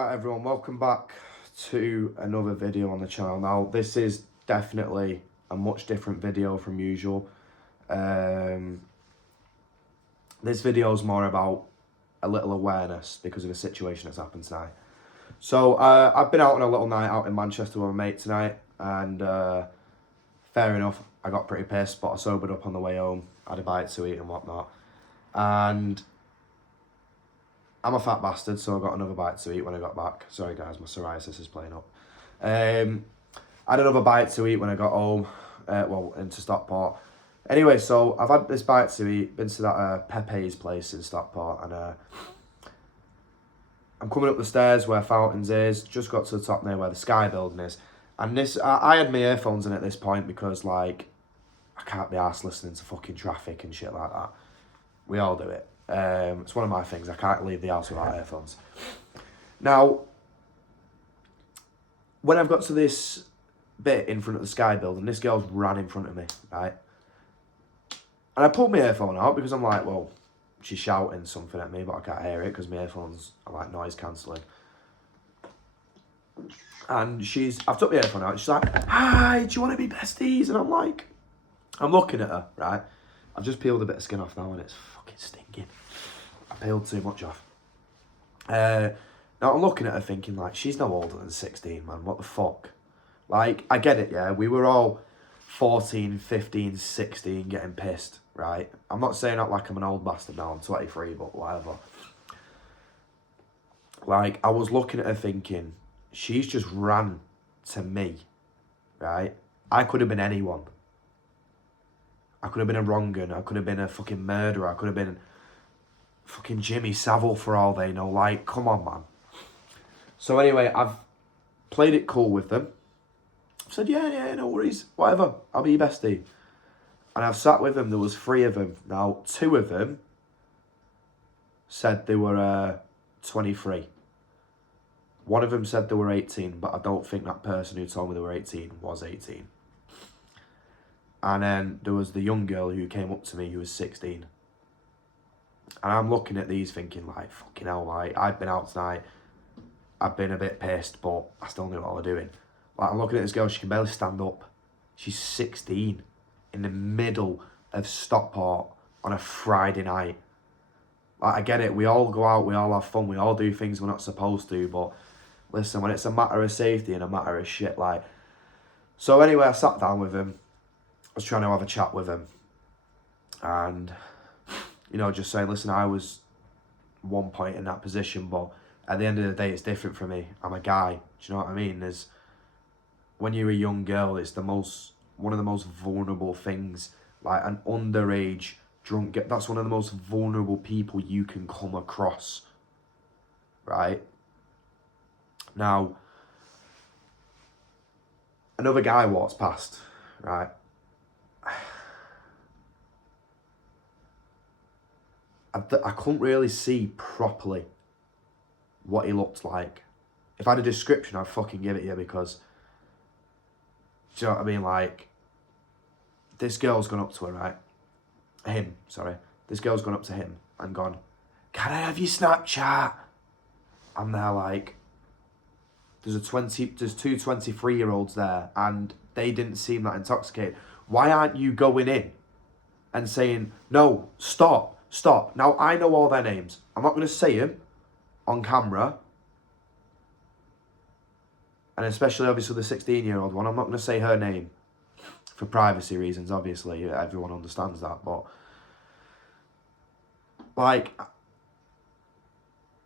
Hi everyone, welcome back to another video on the channel. Now this is definitely a much different video from usual. This video is more about a little awareness because of a situation that's happened tonight. So I've been out on a little night out in Manchester with my mate tonight, and fair enough, I got pretty pissed, but I sobered up on the way home, had a bite to eat and whatnot, and I'm a fat bastard, so I got another bite to eat when I got back. Sorry guys, my psoriasis is playing up. I had another bite to eat when I got home, into Stockport. Anyway, so I've had this bite to eat, been to that Pepe's place in Stockport, and I'm coming up the stairs where Fountains is, just got to the top there where the Sky building is. And I had my earphones in at this point because, like, I can't be arsed listening to fucking traffic and shit like that. We all do it. It's one of my things. I can't leave the house without earphones. Now, when I've got to this bit in front of the Sky building, this girl's ran in front of me, right? And I pulled my earphone out because I'm like, well, she's shouting something at me, but I can't hear it because my earphones are like noise cancelling. And I've took my earphone out, and she's like, hi, do you want to be besties? And I'm like, I'm looking at her, right? I've just peeled a bit of skin off now and it's fucking stinking. I peeled too much off. Now I'm looking at her thinking, like, she's no older than 16, man. What the fuck? Like, I get it, yeah. We were all 14, 15, 16 getting pissed, right? I'm not saying that like I'm an old bastard now. I'm 23, but whatever. Like, I was looking at her thinking, she's just ran to me, right? I could have been anyone. I could have been a wrong-un. I could have been a fucking murderer. I could have been fucking Jimmy Savile for all they know. Like, come on, man. So anyway, I've played it cool with them. I've said, yeah, no worries. Whatever. I'll be your bestie. And I've sat with them. There was 3 of them. Now, 2 of them said they were 23. One of them said they were 18, but I don't think that person who told me they were 18 was 18. And then there was the young girl who came up to me who was 16. And I'm looking at these thinking, like, fucking hell, like, I've been out tonight. I've been a bit pissed, but I still knew what I was doing. Like, I'm looking at this girl, she can barely stand up. She's 16 in the middle of Stockport on a Friday night. Like, I get it, we all go out, we all have fun, we all do things we're not supposed to, but listen, when it's a matter of safety and a matter of shit, like... So anyway, I sat down with him. I was trying to have a chat with him. And, you know, just saying, listen, I was one point in that position, but at the end of the day, it's different for me. I'm a guy. Do you know what I mean? When you're a young girl, it's one of the most vulnerable things. Like an underage drunk, that's one of the most vulnerable people you can come across. Right? Now, another guy walks past, right? I couldn't really see properly what he looked like. If I had a description, I'd fucking give it you because, do you know what I mean? Like, this girl's gone up to her, right? This girl's gone up to him and gone, can I have your Snapchat? And they're like, there's 2 23-year-olds there and they didn't seem that intoxicated. Why aren't you going in and saying, no, stop. Now, I know all their names. I'm not going to say them on camera. And especially, obviously, the 16-year-old one. I'm not going to say her name for privacy reasons, obviously. Everyone understands that. But, like,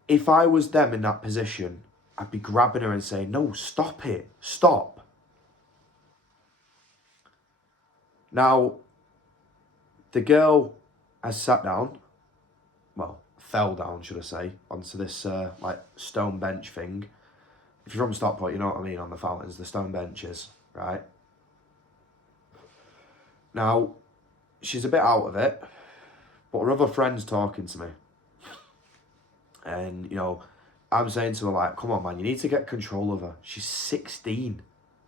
if I was them in that position, I'd be grabbing her and saying, no, stop it. Stop. Now, the girl has sat down, well, fell down, should I say, onto this, like, stone bench thing. If you're from Stockport, you know what I mean, on the Fountains, the stone benches, right? Now, she's a bit out of it, but her other friend's talking to me. And, you know, I'm saying to her, like, come on, man, you need to get control of her. She's 16,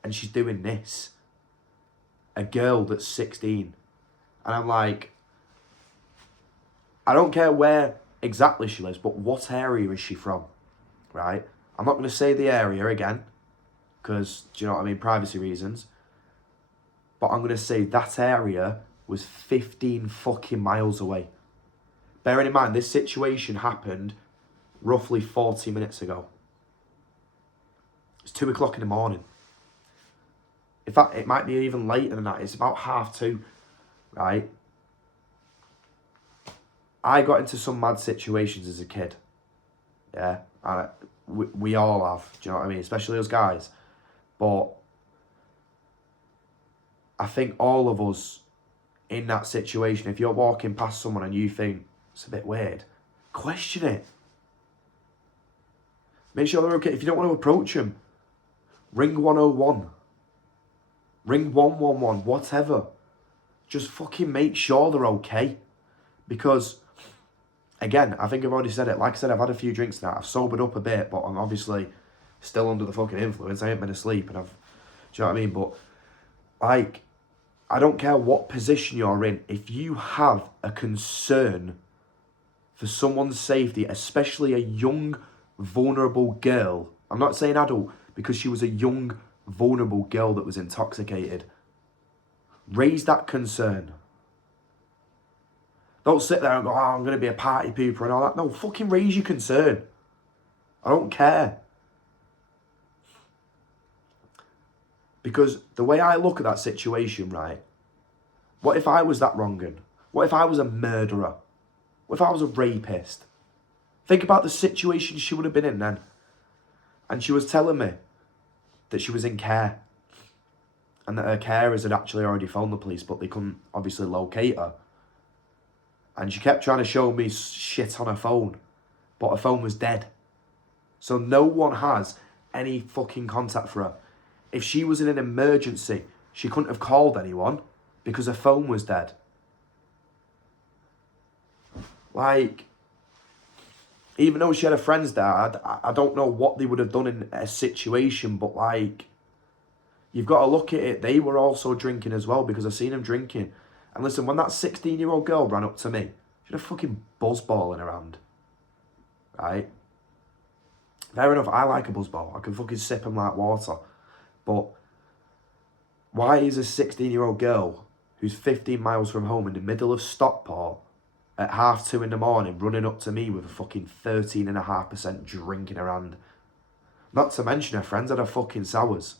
and she's doing this. A girl that's 16. And I'm like, I don't care where exactly she lives, but what area is she from, right? I'm not going to say the area again, because, do you know what I mean, privacy reasons. But I'm going to say that area was 15 fucking miles away. Bearing in mind, this situation happened roughly 40 minutes ago. It's 2 o'clock in the morning. In fact, it might be even later than that. It's about 2:30, right? I got into some mad situations as a kid. Yeah, and we all have, do you know what I mean? Especially us guys. But I think all of us in that situation, if you're walking past someone and you think it's a bit weird, question it. Make sure they're okay. If you don't want to approach them, ring 101. Ring 111, whatever. Just fucking make sure they're okay. Because, again, I think I've already said it. Like I said, I've had a few drinks now. I've sobered up a bit, but I'm obviously still under the fucking influence. I ain't been asleep, and do you know what I mean? But, like, I don't care what position you're in. If you have a concern for someone's safety, especially a young, vulnerable girl. I'm not saying adult, because she was a young, vulnerable girl that was intoxicated. Raise that concern. Don't sit there and go, oh, I'm going to be a party pooper and all that. No, fucking raise your concern. I don't care. Because the way I look at that situation, right? What if I was that wrong'un? What if I was a murderer? What if I was a rapist? Think about the situation she would have been in then. And she was telling me that she was in care. And that her carers had actually already phoned the police, but they couldn't obviously locate her. And she kept trying to show me shit on her phone. But her phone was dead. So no one has any fucking contact for her. If she was in an emergency, she couldn't have called anyone because her phone was dead. Like, even though she had her friends there, I don't know what they would have done in a situation, but like, you've got to look at it. They were also drinking as well, because I've seen them drinking. And listen, when that 16-year-old girl ran up to me, she had a fucking buzzball in her hand. Right? Fair enough, I like a buzzball. I can fucking sip them like water. But why is a 16-year-old girl who's 15 miles from home in the middle of Stockport at 2:30 in the morning running up to me with a fucking 13.5% drink in her hand? Not to mention her friends had her fucking sours.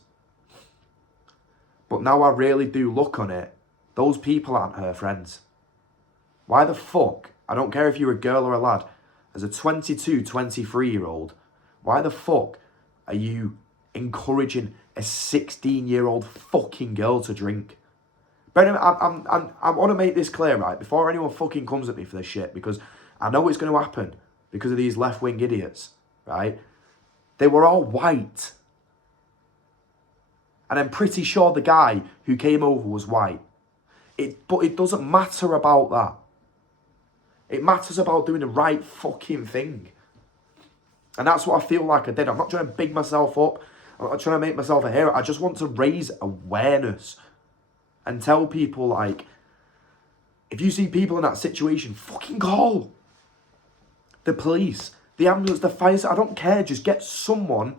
But now I really do look on it, those people aren't her friends. Why the fuck, I don't care if you're a girl or a lad, as a 22, 23-year-old, why the fuck are you encouraging a 16-year-old fucking girl to drink? But I want to make this clear, right, before anyone fucking comes at me for this shit, because I know it's going to happen because of these left-wing idiots, right? They were all white. And I'm pretty sure the guy who came over was white. But it doesn't matter about that. It matters about doing the right fucking thing. And that's what I feel like I did. I'm not trying to big myself up. I'm not trying to make myself a hero. I just want to raise awareness and tell people, like, if you see people in that situation, fucking call the police, the ambulance, the fire. I don't care. Just get someone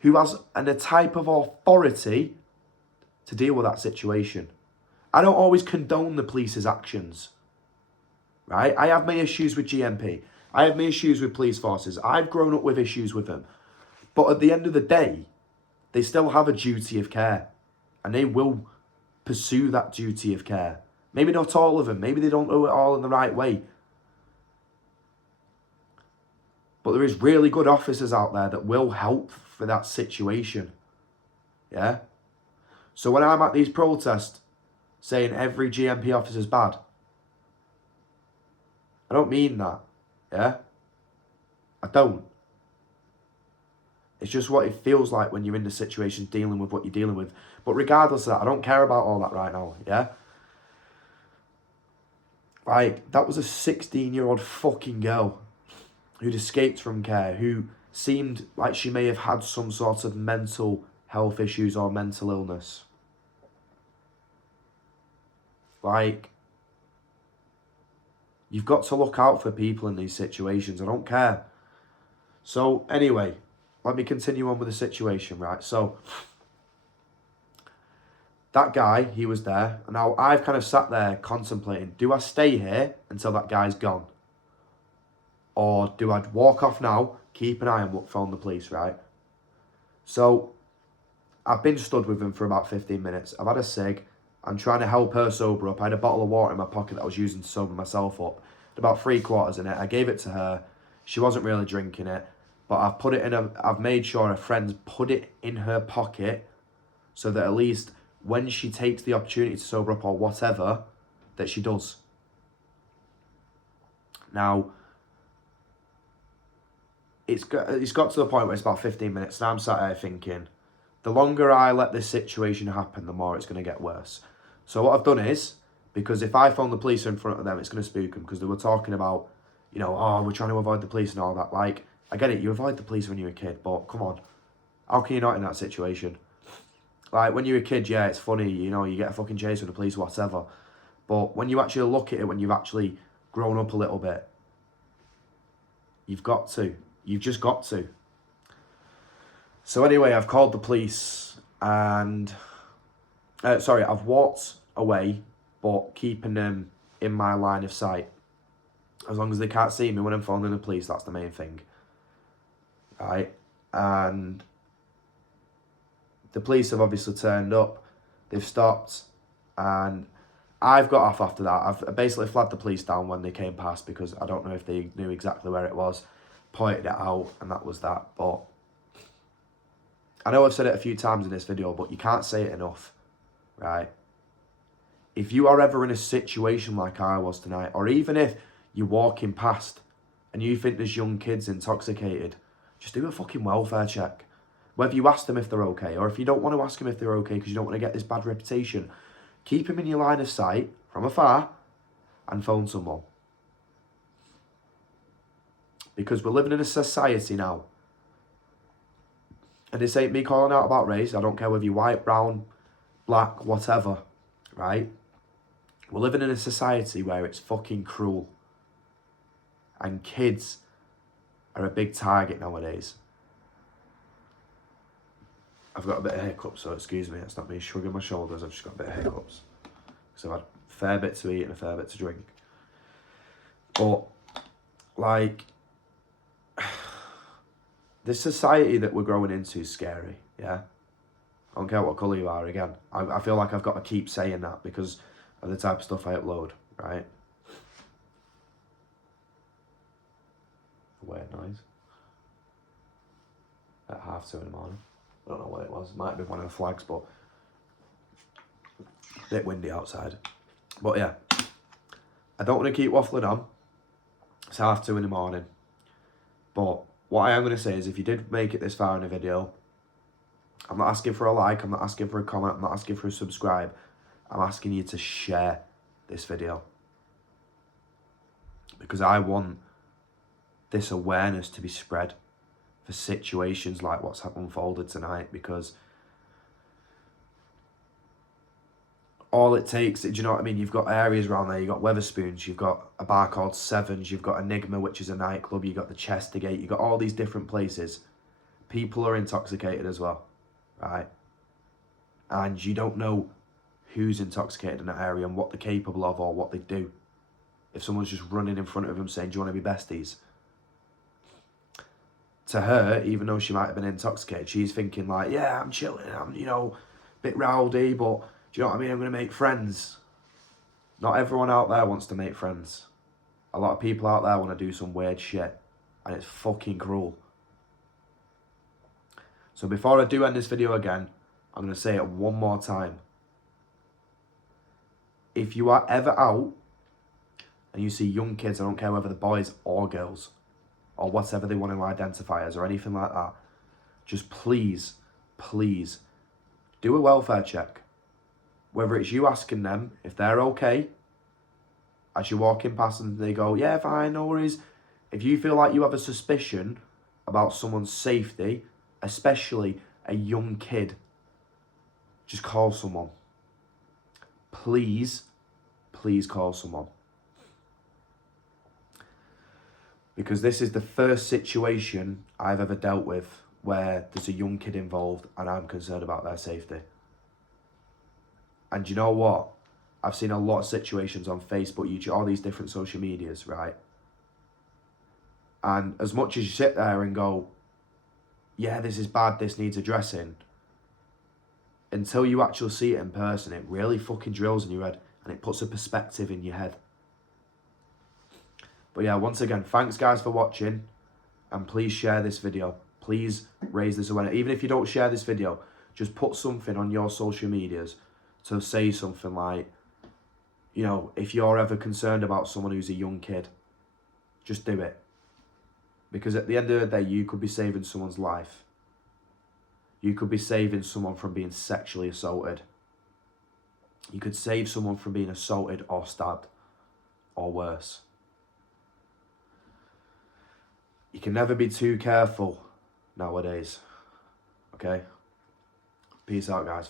who has a type of authority to deal with that situation. I don't always condone the police's actions, right? I have my issues with GMP. I have my issues with police forces. I've grown up with issues with them. But at the end of the day, they still have a duty of care. And they will pursue that duty of care. Maybe not all of them. Maybe they don't do it all in the right way. But there is really good officers out there that will help for that situation. Yeah? So when I'm at these protests saying every GMP officer is bad, I don't mean that. Yeah? I don't. It's just what it feels like when you're in the situation dealing with what you're dealing with. But regardless of that, I don't care about all that right now, yeah? Like, that was a 16-year-old fucking girl who'd escaped from care, who seemed like she may have had some sort of mental health issues or mental illness. Like, you've got to look out for people in these situations. I don't care. So anyway, let me continue on with the situation, right? So that guy, he was there. And now I've kind of sat there contemplating, do I stay here until that guy's gone? Or do I walk off now, keep an eye on phone the police, right? So I've been stood with him for about 15 minutes. I've had a cig. I'm trying to help her sober up. I had a bottle of water in my pocket that I was using to sober myself up. About 3/4 in it. I gave it to her. She wasn't really drinking it. But I've put it in I've made sure her friends put it in her pocket so that at least when she takes the opportunity to sober up or whatever, that she does. Now, it's got to the point where it's about 15 minutes and I'm sat here thinking, the longer I let this situation happen, the more it's going to get worse. So what I've done is, because if I phone the police in front of them, it's going to spook them, because they were talking about, you know, oh, we're trying to avoid the police and all that. Like, I get it, you avoid the police when you're a kid, but come on, how can you not in that situation? Like, when you're a kid, yeah, it's funny, you know, you get a fucking chase with the police, whatever. But when you actually look at it, when you've actually grown up a little bit, you've got to. You've just got to. So anyway, I've called the police and... I've walked away, but keeping them in my line of sight. As long as they can't see me when I'm phoning the police, that's the main thing. Right? And the police have obviously turned up. They've stopped. And I've got off after that. I've basically flagged the police down when they came past, because I don't know if they knew exactly where it was. Pointed it out, and that was that. But I know I've said it a few times in this video, but you can't say it enough. Right? If you are ever in a situation like I was tonight, or even if you're walking past and you think there's young kids intoxicated, just do a fucking welfare check. Whether you ask them if they're okay, or if you don't want to ask them if they're okay because you don't want to get this bad reputation, keep them in your line of sight from afar and phone someone. Because we're living in a society now, and this ain't me calling out about race, I don't care whether you're white, brown, black, whatever, right? We're living in a society where it's fucking cruel. And kids are a big target nowadays. I've got a bit of hiccups, so excuse me. It's not me shrugging my shoulders. I've just got a bit of hiccups. Because I've had a fair bit to eat and a fair bit to drink. But, like, this society that we're growing into is scary, yeah? I don't care what colour you are, again. I feel like I've got to keep saying that because of the type of stuff I upload, right? Weird noise. At 2:30 in the morning. I don't know what it was. It might have been one of the flags, but a bit windy outside. But yeah, I don't want to keep waffling on. It's 2:30 in the morning. But what I am going to say is, if you did make it this far in a video, I'm not asking for a like, I'm not asking for a comment, I'm not asking for a subscribe. I'm asking you to share this video. Because I want this awareness to be spread for situations like what's unfolded tonight, because all it takes, do you know what I mean? You've got areas around there, you've got Weatherspoons, you've got a bar called Sevens, you've got Enigma, which is a nightclub, you've got the Chestergate, you've got all these different places. People are intoxicated as well, right? And you don't know who's intoxicated in that area and what they're capable of or what they do. If someone's just running in front of them saying, do you want to be besties? To her, even though she might have been intoxicated, she's thinking like, yeah, I'm chilling, I'm, you know, a bit rowdy, but do you know what I mean? I'm going to make friends. Not everyone out there wants to make friends. A lot of people out there want to do some weird shit, and it's fucking cruel. So before I do end this video again, I'm going to say it one more time. If you are ever out and you see young kids, I don't care whether they're boys or girls, or whatever they want to identify as or anything like that, just please, please do a welfare check. Whether it's you asking them if they're okay, as you're walking past and they go, yeah, fine, no worries. If you feel like you have a suspicion about someone's safety, especially a young kid, just call someone. Please, please call someone. Because this is the first situation I've ever dealt with where there's a young kid involved and I'm concerned about their safety. And you know what? I've seen a lot of situations on Facebook, YouTube, all these different social medias, right? And as much as you sit there and go, yeah, this is bad, this needs addressing, until you actually see it in person, it really fucking drills in your head and it puts a perspective in your head. But yeah, once again, thanks guys for watching, and please share this video. Please raise this awareness. Even if you don't share this video, just put something on your social medias to say something like, you know, if you're ever concerned about someone who's a young kid, just do it. Because at the end of the day, you could be saving someone's life. You could be saving someone from being sexually assaulted. You could save someone from being assaulted or stabbed or worse. You can never be too careful nowadays. Okay? Peace out, guys.